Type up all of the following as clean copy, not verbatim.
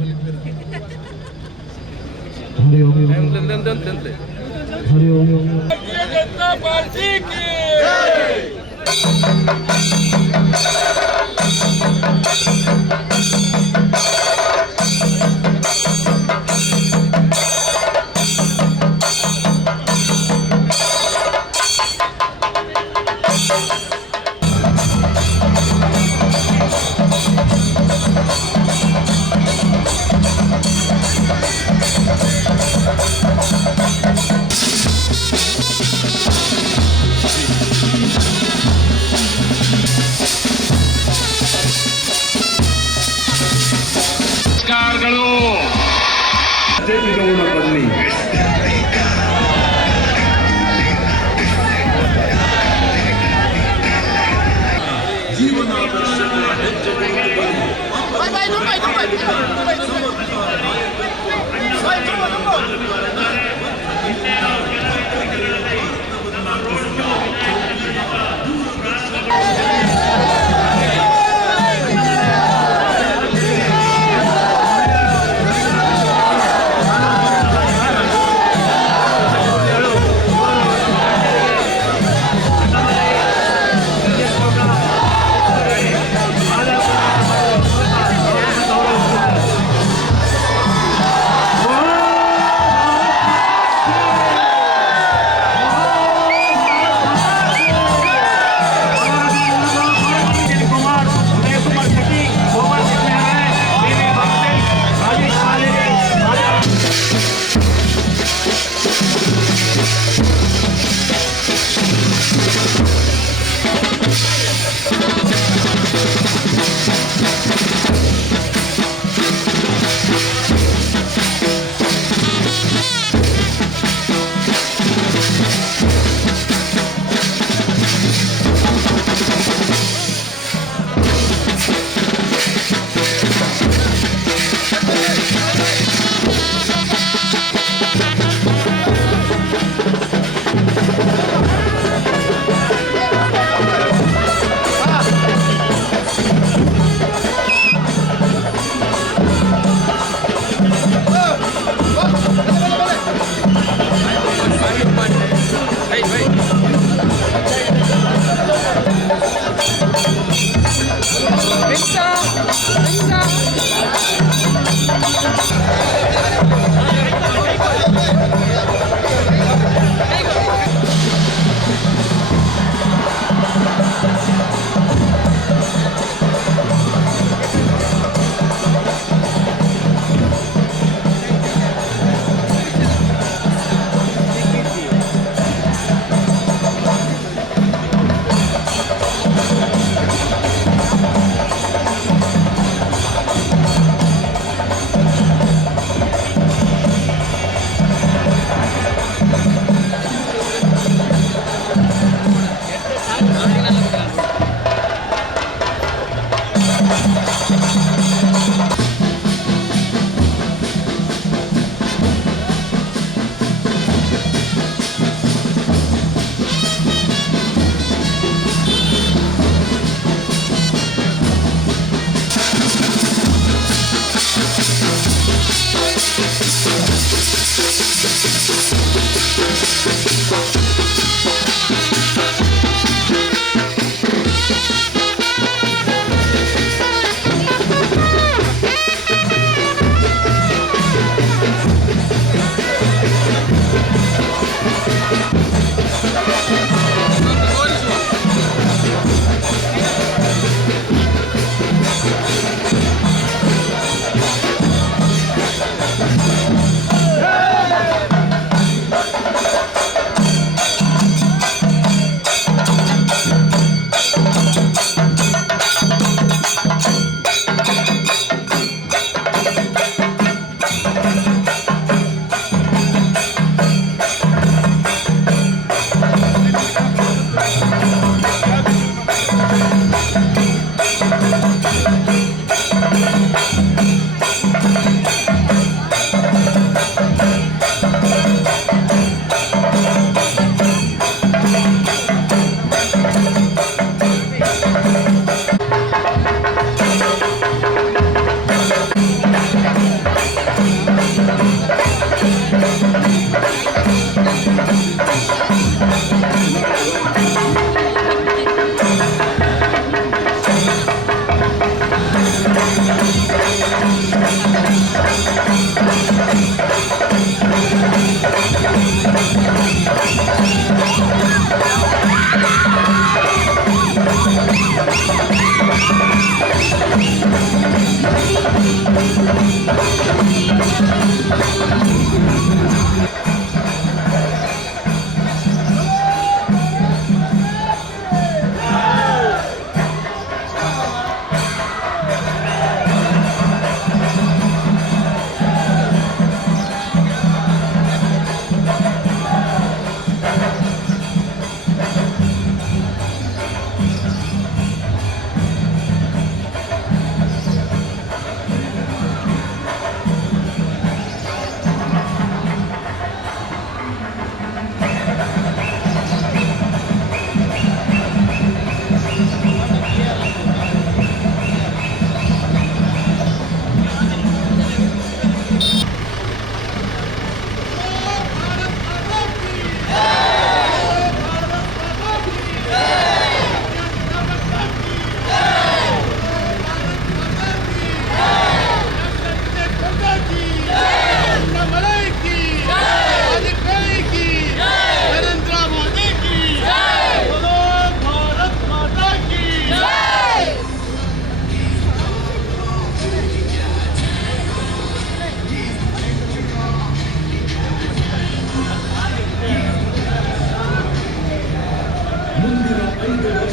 हरि ओम हरि ओम। जनता party की ಬನ್ನಿ.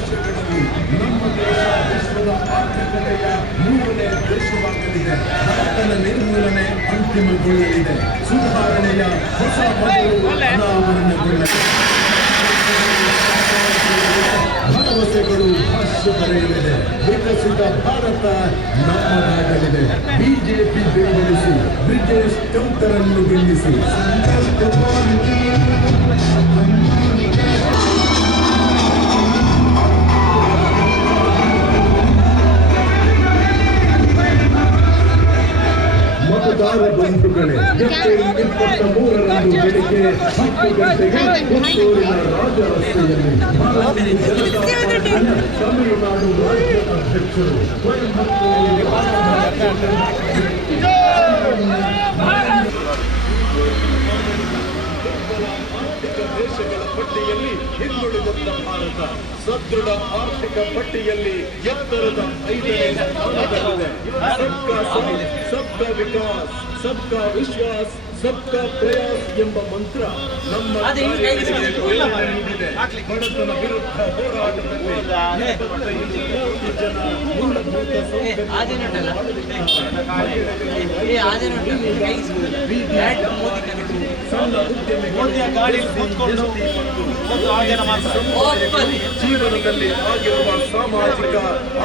ವರ್ಷಗಳಲ್ಲಿ ನಮ್ಮ ದೇಶ ವಿಶ್ವದ ಆರ್ಥಿಕತೆಯ 3ನೇ ದೇಶವಾಗಲಿದೆ. ಬಡತನ ನಿರ್ಮೂಲನೆ ಅಂತಿಮಗೊಳ್ಳಲಿದೆ. ಸುಧಾರಣೆಯ ಹೊಸ ಮಗಳು ಅನಾವರಣಗೊಳ್ಳಲಿದೆ. ಭರವಸೆಗಳು ಭಾಷ್ಯ ಬರೆಯಲಿದೆ. ವಿಕಸಿತ ಭಾರತ ನಮ್ಮದಾಗಲಿದೆ. ಬಿಜೆಪಿ ಬೆಂಬಲಿಸಿ, ಬ್ರಿಜೇಶ್ ಚೌಟರನ್ನು ಗೆಲ್ಲಿಸಿ. ಮತದಾರ ಬಂಧುಗಳೇ, ಏಪ್ರಿಲ್ 23ರಂದು ಬೆಳಿಗ್ಗೆ 10 ಗಂಟೆಗೆ ಪುತ್ತೂರಿನ ರಾಜ ರಸ್ತೆಯಲ್ಲಿ ತಮಿಳುನಾಡು ರಾಜ್ಯ ಅಧ್ಯಕ್ಷರು ಆರ್ಥಿಕ ದೇಶಗಳ ಪಟ್ಟಿಯಲ್ಲಿ ಹಿಂದುಳಿದಂತ ಭಾರತ ಸದೃಢ ಆರ್ಥಿಕ ಪಟ್ಟಿಯಲ್ಲಿ ಎತ್ತರದ 5ನೇ ಸ್ಥಾನದಲ್ಲಿದೆ. ಸಬ್ಕಾ ಸಾಥ್, ಸಬ್ಕಾ ವಿಕಾಸ್, ಸಬ್ಕಾ ವಿಶ್ವಾಸ್, ಸಬ್ಕಾ ಪ್ರಯಾಸ್ ಎಂಬ ಮಂತ್ರ ನಮ್ಮ ಬಡತನ ವಿರುದ್ಧ ಹೋರಾಟದಲ್ಲಿ 25 ಕೋಟಿ ಜನ ಮೂಲಭೂತ ಸಣ್ಣ ಜೀವನದಲ್ಲಿ ಆಗಿರುವ ಸಾಮಾಜಿಕ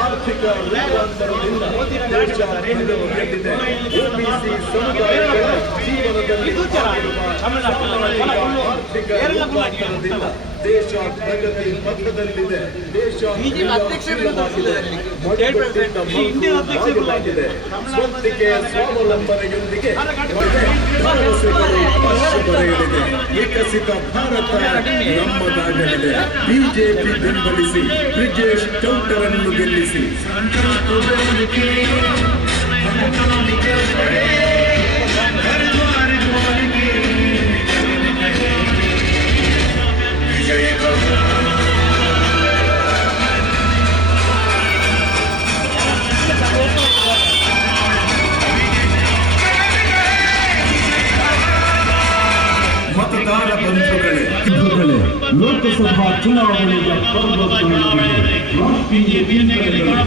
ಆರ್ಥಿಕ ರೂಪಾಂತರದಿಂದ ದೇಶ ಹಿಂದುಳಿದಿದೆ. ಒಬಿಸಿ ಸಮುದಾಯಗಳ ಜೀವನದಲ್ಲಿ ಆಗಿರುವ ಸಾಮಾಜಿಕ ಆರ್ಥಿಕ ರೂಪಾಂತರದಿಂದ ದೇಶ ಪ್ರಗತಿ ಪಥದಲ್ಲಿದೆ. ದೇಶ ಮಡುಗಟ್ಟಿದ್ದ ಸ್ವಂತಿಕೆಯ ಸ್ವಾವಲಂಬನೆಯೊಂದಿಗೆ ಭರವಸೆಗಳು ಬರೆಯಲಿದೆ. ವಿಕಸಿತ ಭಾರತ ನಮ್ಮದಾಗಲಿದೆ. ಬಿಜೆಪಿ ಬೆಂಬಲಿಸಿ, ಬ್ರಿಜೇಶ್ ಚೌಟರನ್ನು ಗೆಲ್ಲಿಸಿ. ಮತದಾರ ಬಂಧುಗಳೇ, ಲೋಕಸಭಾ ಚುನಾವಣೆಯ ಪರ್ವತಗಳಲ್ಲಿ ರಾಷ್ಟ್ರೀಯ ಚಿಂತನೆಗಳು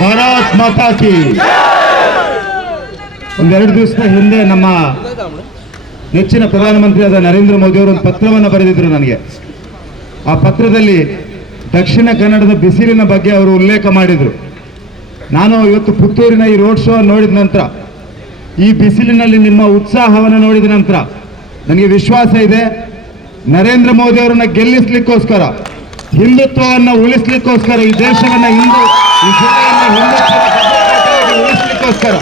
ಭಾರತ್ ಮಾತಾ ಕಿ. ಒಂದೆರಡು ದಿವಸದ ಹಿಂದೆ ನಮ್ಮ ನೆಚ್ಚಿನ ಪ್ರಧಾನಮಂತ್ರಿಯಾದ ನರೇಂದ್ರ ಮೋದಿ ಅವರು ಒಂದು ಪತ್ರವನ್ನು ಬರೆದಿದ್ರು ನನಗೆ. ಆ ಪತ್ರದಲ್ಲಿ ದಕ್ಷಿಣ ಕನ್ನಡದ ಬಿಸಿಲಿನ ಬಗ್ಗೆ ಅವರು ಉಲ್ಲೇಖ ಮಾಡಿದರು. ನಾನು ಇವತ್ತು ಪುತ್ತೂರಿನ ಈ ರೋಡ್ ಶೋ ನೋಡಿದ ನಂತರ, ಈ ಬಿಸಿಲಿನಲ್ಲಿ ನಿಮ್ಮ ಉತ್ಸಾಹವನ್ನು ನೋಡಿದ ನಂತರ ನನಗೆ ವಿಶ್ವಾಸ ಇದೆ, ನರೇಂದ್ರ ಮೋದಿ ಅವರನ್ನ ಗೆಲ್ಲಿಸ್ಲಿಕ್ಕೋಸ್ಕರ, ಹಿಂದುತ್ವವನ್ನು ಉಳಿಸ್ಲಿಕ್ಕೋಸ್ಕರ, ಈ ದೇಶವನ್ನು ಈ ಜಿಲ್ಲೆಯನ್ನು ಉಳಿಸ್ಲಿಕ್ಕೋಸ್ಕರ,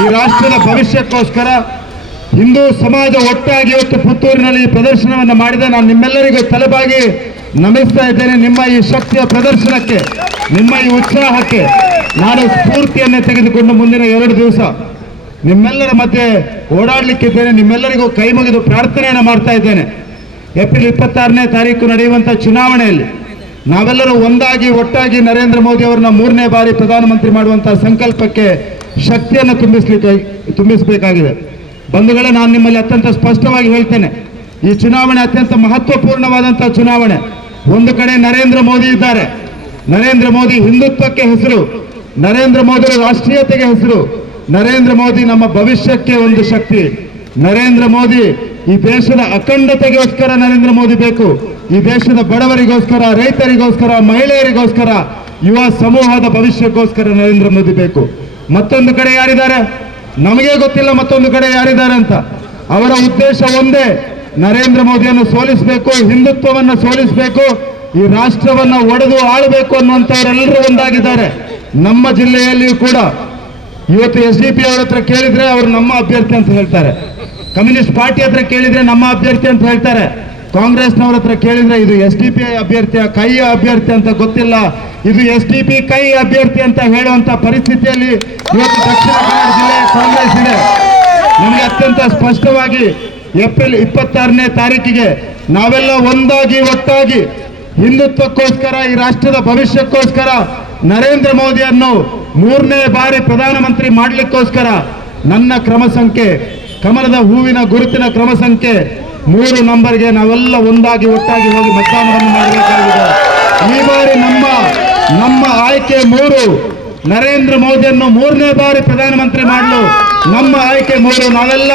ಈ ರಾಷ್ಟ್ರದ ಭವಿಷ್ಯಕ್ಕೋಸ್ಕರ ಹಿಂದೂ ಸಮಾಜ ಒಟ್ಟಾಗಿ ಇವತ್ತು ಪುತ್ತೂರಿನಲ್ಲಿ ಈ ಪ್ರದರ್ಶನವನ್ನು ಮಾಡಿದೆ. ನಾನು ನಿಮ್ಮೆಲ್ಲರಿಗೂ ತಲೆಬಾಗಿ ನಮಿಸ್ತಾ ಇದ್ದೇನೆ. ನಿಮ್ಮ ಈ ಶಕ್ತಿಯ ಪ್ರದರ್ಶನಕ್ಕೆ, ನಿಮ್ಮ ಈ ಉತ್ಸಾಹಕ್ಕೆ ನಾನು ಸ್ಫೂರ್ತಿಯನ್ನೇ ತೆಗೆದುಕೊಂಡು ಮುಂದಿನ 2 ದಿವಸ ನಿಮ್ಮೆಲ್ಲರ ಮಧ್ಯೆ ಓಡಾಡಲಿಕ್ಕಿದ್ದೇನೆ. ನಿಮ್ಮೆಲ್ಲರಿಗೂ ಕೈ ಮುಗಿದು ಪ್ರಾರ್ಥನೆಯನ್ನು ಮಾಡ್ತಾ ಇದ್ದೇನೆ. ಏಪ್ರಿಲ್ 26ನೇ ತಾರೀಕು ನಡೆಯುವಂಥ ಚುನಾವಣೆಯಲ್ಲಿ ನಾವೆಲ್ಲರೂ ಒಂದಾಗಿ ಒಟ್ಟಾಗಿ ನರೇಂದ್ರ ಮೋದಿ ಅವರನ್ನ 3ನೇ ಬಾರಿ ಪ್ರಧಾನಮಂತ್ರಿ ಮಾಡುವಂತಹ ಸಂಕಲ್ಪಕ್ಕೆ ಶಕ್ತಿಯನ್ನು ತುಂಬಿಸಬೇಕಾಗಿದೆ. ಬಂಧುಗಳೇ, ನಾನು ನಿಮ್ಮಲ್ಲಿ ಅತ್ಯಂತ ಸ್ಪಷ್ಟವಾಗಿ ಹೇಳ್ತೇನೆ, ಈ ಚುನಾವಣೆ ಅತ್ಯಂತ ಮಹತ್ವಪೂರ್ಣವಾದಂತಹ ಚುನಾವಣೆ. ಒಂದು ಕಡೆ ನರೇಂದ್ರ ಮೋದಿ ಇದ್ದಾರೆ. ನರೇಂದ್ರ ಮೋದಿ ಹಿಂದುತ್ವಕ್ಕೆ ಹೆಸರು, ನರೇಂದ್ರ ಮೋದಿ ರಾಷ್ಟ್ರೀಯತೆಗೆ ಹೆಸರು, ನರೇಂದ್ರ ಮೋದಿ ನಮ್ಮ ಭವಿಷ್ಯಕ್ಕೆ ಒಂದು ಶಕ್ತಿ. ನರೇಂದ್ರ ಮೋದಿ ಈ ದೇಶದ ಅಖಂಡತೆಗೋಸ್ಕರ ನರೇಂದ್ರ ಮೋದಿ ಬೇಕು. ಈ ದೇಶದ ಬಡವರಿಗೋಸ್ಕರ, ರೈತರಿಗೋಸ್ಕರ, ಮಹಿಳೆಯರಿಗೋಸ್ಕರ, ಯುವ ಸಮೂಹದ ಭವಿಷ್ಯಕ್ಕೋಸ್ಕರ ನರೇಂದ್ರ ಮೋದಿ ಬೇಕು. ಮತ್ತೊಂದು ಕಡೆ ಯಾರಿದ್ದಾರೆ ನಮಗೆ ಗೊತ್ತಿಲ್ಲ, ಮತ್ತೊಂದು ಕಡೆ ಯಾರಿದ್ದಾರೆ ಅಂತ. ಅವರ ಉದ್ದೇಶ ಒಂದೇ, ನರೇಂದ್ರ ಮೋದಿಯನ್ನು ಸೋಲಿಸಬೇಕು, ಹಿಂದುತ್ವವನ್ನು ಸೋಲಿಸಬೇಕು, ಈ ರಾಷ್ಟ್ರವನ್ನು ಒಡೆದು ಆಳಬೇಕು ಅನ್ನುವಂಥವರೆಲ್ಲರೂ ಒಂದಾಗಿದ್ದಾರೆ. ನಮ್ಮ ಜಿಲ್ಲೆಯಲ್ಲಿಯೂ ಕೂಡ ಇವತ್ತು SDP ಅವರ ಹತ್ರ ಕೇಳಿದ್ರೆ ಅವರು ನಮ್ಮ ಅಭ್ಯರ್ಥಿ ಅಂತ ಹೇಳ್ತಾರೆ, ಕಮ್ಯುನಿಸ್ಟ್ ಪಾರ್ಟಿ ಹತ್ರ ಕೇಳಿದ್ರೆ ನಮ್ಮ ಅಭ್ಯರ್ಥಿ ಅಂತ ಹೇಳ್ತಾರೆ, ಕಾಂಗ್ರೆಸ್ನವ್ರ ಹತ್ರ ಕೇಳಿದ್ರೆ ಇದು SDP ಅಭ್ಯರ್ಥಿಯ ಕೈಯ ಅಭ್ಯರ್ಥಿ ಅಂತ ಗೊತ್ತಿಲ್ಲ, ಇದು SDP ಕೈ ಅಭ್ಯರ್ಥಿ ಅಂತ ಹೇಳುವಂತ ಪರಿಸ್ಥಿತಿಯಲ್ಲಿ ಇವತ್ತು ದಕ್ಷಿಣ ಕನ್ನಡ ಜಿಲ್ಲೆ ಕಾಂಗ್ರೆಸ್ ಇದೆ. ನಮಗೆ ಅತ್ಯಂತ ಸ್ಪಷ್ಟವಾಗಿ ಏಪ್ರಿಲ್ 26ನೇ ತಾರೀಕಿಗೆ ನಾವೆಲ್ಲ ಒಂದಾಗಿ ಒಟ್ಟಾಗಿ ಹಿಂದುತ್ವಕ್ಕೋಸ್ಕರ, ಈ ರಾಷ್ಟ್ರದ ಭವಿಷ್ಯಕ್ಕೋಸ್ಕರ ನರೇಂದ್ರ ಮೋದಿಯನ್ನು 3ನೇ ಬಾರಿ ಪ್ರಧಾನಮಂತ್ರಿ ಮಾಡಲಿಕ್ಕೋಸ್ಕರ ನನ್ನ ಕ್ರಮ ಸಂಖ್ಯೆ, ಕಮಲದ ಹೂವಿನ ಗುರುತಿನ ಕ್ರಮ ಸಂಖ್ಯೆ 3 ನಂಬರ್ಗೆ ನಾವೆಲ್ಲ ಒಂದಾಗಿ ಒಟ್ಟಾಗಿ ಹೋಗಿ ಮತದಾನವನ್ನು ಮಾಡಬೇಕಾಗಿದೆ. ಈ ಬಾರಿ ನಮ್ಮ ಆಯ್ಕೆ 3, ನರೇಂದ್ರ ಮೋದಿಯನ್ನು 3ನೇ ಬಾರಿ ಪ್ರಧಾನಮಂತ್ರಿ ಮಾಡಲು ನಮ್ಮ ಆಯ್ಕೆ 3. ನಾವೆಲ್ಲ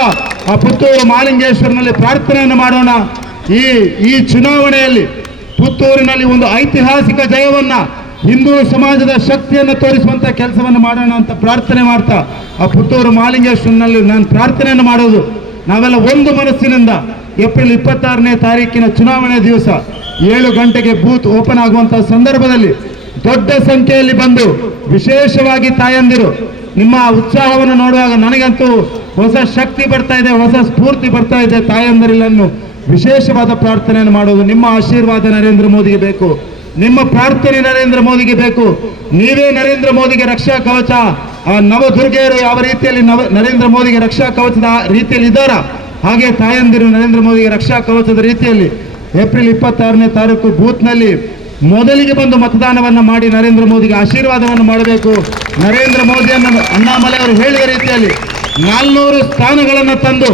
ಆ ಪುತ್ತೂರು ಮಾಲಿಂಗೇಶ್ವರನಲ್ಲಿ ಪ್ರಾರ್ಥನೆಯನ್ನು ಮಾಡೋಣ. ಈ ಚುನಾವಣೆಯಲ್ಲಿ ಪುತ್ತೂರಿನಲ್ಲಿ ಒಂದು ಐತಿಹಾಸಿಕ ಜಯವನ್ನ, ಹಿಂದೂ ಸಮಾಜದ ಶಕ್ತಿಯನ್ನು ತೋರಿಸುವಂತ ಕೆಲಸವನ್ನು ಮಾಡೋಣ ಅಂತ ಪ್ರಾರ್ಥನೆ ಮಾಡ್ತಾ, ಆ ಪುತ್ತೂರು ಮಾಲಿಂಗೇಶ್ವರನಲ್ಲಿ ನಾನು ಪ್ರಾರ್ಥನೆಯನ್ನು ಮಾಡೋದು, ನಾವೆಲ್ಲ ಒಂದು ಮನಸ್ಸಿನಿಂದ ಏಪ್ರಿಲ್ 26ನೇ ತಾರೀಕಿನ ಚುನಾವಣೆ ದಿವಸ 7 ಗಂಟೆಗೆ ಬೂತ್ ಓಪನ್ ಆಗುವಂತಹ ಸಂದರ್ಭದಲ್ಲಿ ದೊಡ್ಡ ಸಂಖ್ಯೆಯಲ್ಲಿ ಬಂದು, ವಿಶೇಷವಾಗಿ ತಾಯಂದಿರು, ನಿಮ್ಮ ಉತ್ಸಾಹವನ್ನು ನೋಡುವಾಗ ನನಗಂತೂ ಹೊಸ ಶಕ್ತಿ ಬರ್ತಾ ಇದೆ, ಹೊಸ ಸ್ಫೂರ್ತಿ ಬರ್ತಾ ಇದೆ. ತಾಯಂದಿರನ್ನು ವಿಶೇಷವಾದ ಪ್ರಾರ್ಥನೆಯನ್ನು ಮಾಡೋದು. ನಿಮ್ಮ ಆಶೀರ್ವಾದ ನರೇಂದ್ರ ಮೋದಿಗೆ ಬೇಕು, ನಿಮ್ಮ ಪ್ರಾರ್ಥನೆ ನರೇಂದ್ರ ಮೋದಿಗೆ ಬೇಕು. ನೀವೇ ನರೇಂದ್ರ ಮೋದಿಗೆ ರಕ್ಷಾ ಕವಚ. ಆ ನವದುರ್ಗೆಯರು ಯಾವ ರೀತಿಯಲ್ಲಿ ನರೇಂದ್ರ ಮೋದಿಗೆ ರಕ್ಷಾ ಕವಚದ ರೀತಿಯಲ್ಲಿ ಇದ್ದಾರ, ಹಾಗೆ ತಾಯಂದಿರು ನರೇಂದ್ರ ಮೋದಿಗೆ ರಕ್ಷಾ ಕವಚದ ರೀತಿಯಲ್ಲಿ ಏಪ್ರಿಲ್ 26ನೇ ತಾರೀಕು ಬೂತ್ನಲ್ಲಿ ಮೊದಲಿಗೆ ಬಂದು ಮತದಾನವನ್ನು ಮಾಡಿ ನರೇಂದ್ರ ಮೋದಿಗೆ ಆಶೀರ್ವಾದವನ್ನು ಮಾಡಬೇಕು. ನರೇಂದ್ರ ಮೋದಿಯನ್ನು ಅಣ್ಣಾಮಲೈ ಅವರು ಹೇಳಿದ ರೀತಿಯಲ್ಲಿ 400 ಸ್ಥಾನಗಳನ್ನು ತಂದು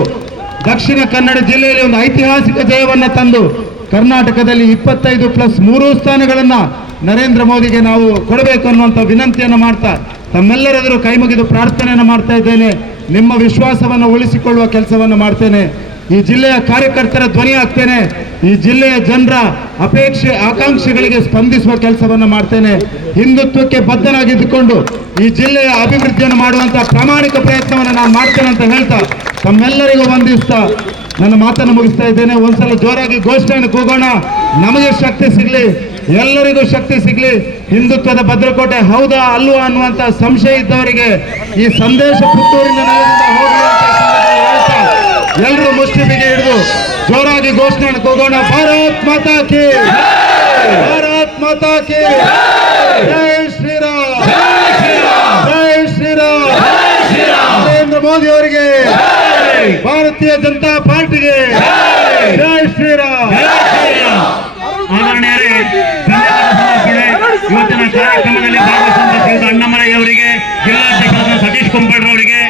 ದಕ್ಷಿಣ ಕನ್ನಡ ಜಿಲ್ಲೆಯಲ್ಲಿ ಒಂದು ಐತಿಹಾಸಿಕ ಜಯವನ್ನು ತಂದು ಕರ್ನಾಟಕದಲ್ಲಿ 25+3 ಸ್ಥಾನಗಳನ್ನು ನರೇಂದ್ರ ಮೋದಿಗೆ ನಾವು ಕೊಡಬೇಕು ಅನ್ನುವಂಥ ವಿನಂತಿಯನ್ನು ಮಾಡ್ತಾ ತಮ್ಮೆಲ್ಲರೆದುರು ಕೈ ಮುಗಿದು ಪ್ರಾರ್ಥನೆಯನ್ನು ಮಾಡ್ತಾ ಇದ್ದೇನೆ. ನಿಮ್ಮ ವಿಶ್ವಾಸವನ್ನು ಉಳಿಸಿಕೊಳ್ಳುವ ಕೆಲಸವನ್ನು ಮಾಡ್ತೇನೆ. ಈ ಜಿಲ್ಲೆಯ ಕಾರ್ಯಕರ್ತರ ಧ್ವನಿ ಆಗ್ತೇನೆ. ಈ ಜಿಲ್ಲೆಯ ಜನರ ಅಪೇಕ್ಷೆ ಆಕಾಂಕ್ಷೆಗಳಿಗೆ ಸ್ಪಂದಿಸುವ ಕೆಲಸವನ್ನು ಮಾಡ್ತೇನೆ. ಹಿಂದುತ್ವಕ್ಕೆ ಬದ್ಧನಾಗಿದ್ದುಕೊಂಡು ಈ ಜಿಲ್ಲೆಯ ಅಭಿವೃದ್ಧಿಯನ್ನು ಮಾಡುವಂತಹ ಪ್ರಾಮಾಣಿಕ ಪ್ರಯತ್ನವನ್ನು ನಾನು ಮಾಡ್ತೇನೆ ಅಂತ ಹೇಳ್ತಾ ತಮ್ಮೆಲ್ಲರಿಗೂ ವಂದಿಸ್ತಾ ನನ್ನ ಮಾತನ್ನು ಮುಗಿಸ್ತಾ ಇದ್ದೇನೆ. ಒಂದ್ಸಲ ಜೋರಾಗಿ ಘೋಷಣೆಯನ್ನು ಕೂಗೋಣ. ನಮಗೆ ಶಕ್ತಿ ಸಿಗ್ಲಿ, ಎಲ್ಲರಿಗೂ ಶಕ್ತಿ ಸಿಗ್ಲಿ. ಹಿಂದುತ್ವದ ಭದ್ರಕೋಟೆ ಹೌದಾ ಅಲ್ವಾ ಅನ್ನುವಂತ ಸಂಶಯ ಇದ್ದವರಿಗೆ ಈ ಸಂದೇಶ ಪುತ್ತೂರಿನ ನೆಲದಿಂದ ಹೋಗಲಿ ಅಂತ ಹೇಳ್ತಾ ಎಲ್ಲರೂ ಮುಷ್ಟಿ ಬಿಗಿ ಹಿಡಿದು ಜೋರಾಗಿ ಘೋಷಣೆಯನ್ನು ಕೂಗೋಣ. ಭಾರತ್ ಮಾತಾ ಕಿ, ಭಾರತ್ ಮಾತಾ ಕಿ, ಜೈ ಶ್ರೀರಾಮ್, ಜೈ ಶ್ರೀರಾಮ್. ನರೇಂದ್ರ ಮೋದಿ ಅವರಿಗೆ, ಭಾರತೀಯ ಜನತಾ ಪಾರ್ಟಿಗೆ ಜೈ ಶ್ರೀರಾಮ್. ಆದರಣೀಯರೇ, ಇವತ್ತಿನ ಕಾರ್ಯಕ್ರಮದಲ್ಲಿ ಭಾಗವಹಿಸಿದ ಶ್ರೀಯುತ ಅಣ್ಣಾಮಲೈ ಅವರಿಗೆ, ಜಿಲ್ಲಾಧ್ಯಕ್ಷರಾದ ಸತೀಶ್ ಕುಂಪಳ್ರವರಿಗೆ,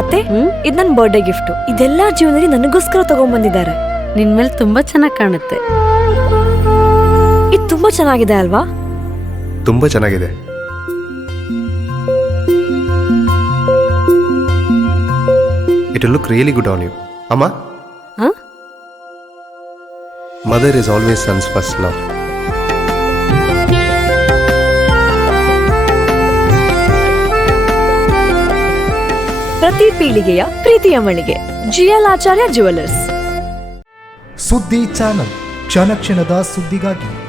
ಅತ್ತೆ ಇದು ನನ್ನ ಬರ್ಡೇ ಗಿಫ್ಟ್. ಇದೆಲ್ಲ ಜೀವನದಲ್ಲಿ ನನಗೋಸ್ಕರ ತಗೊಂಡ್ಬಂದಿದ್ದಾರೆ. ನಿನ್ ಮೇಲೆ ತುಂಬಾ ಚೆನ್ನಾಗಿ ಕಾಣುತ್ತೆ. ಇದು ತುಂಬಾ ಚೆನ್ನಾಗಿದೆ ಅಲ್ವಾ? ತುಂಬ ಚೆನ್ನಾಗಿದೆ. It will look really good on you. Amma? Huh? Mother is always son's first love. ಪ್ರತಿ ಪೀಳಿಗೆಯ ಪ್ರೀತಿಯ ಮಳಿಗೆ GL ಆಚಾರ್ಯ ಜ್ಯುವೆಲರ್ಸ್. ಸುದ್ದಿ ಚಾನಲ್, ಕ್ಷಣ ಕ್ಷಣದ ಸುದ್ದಿಗಾಗಿ.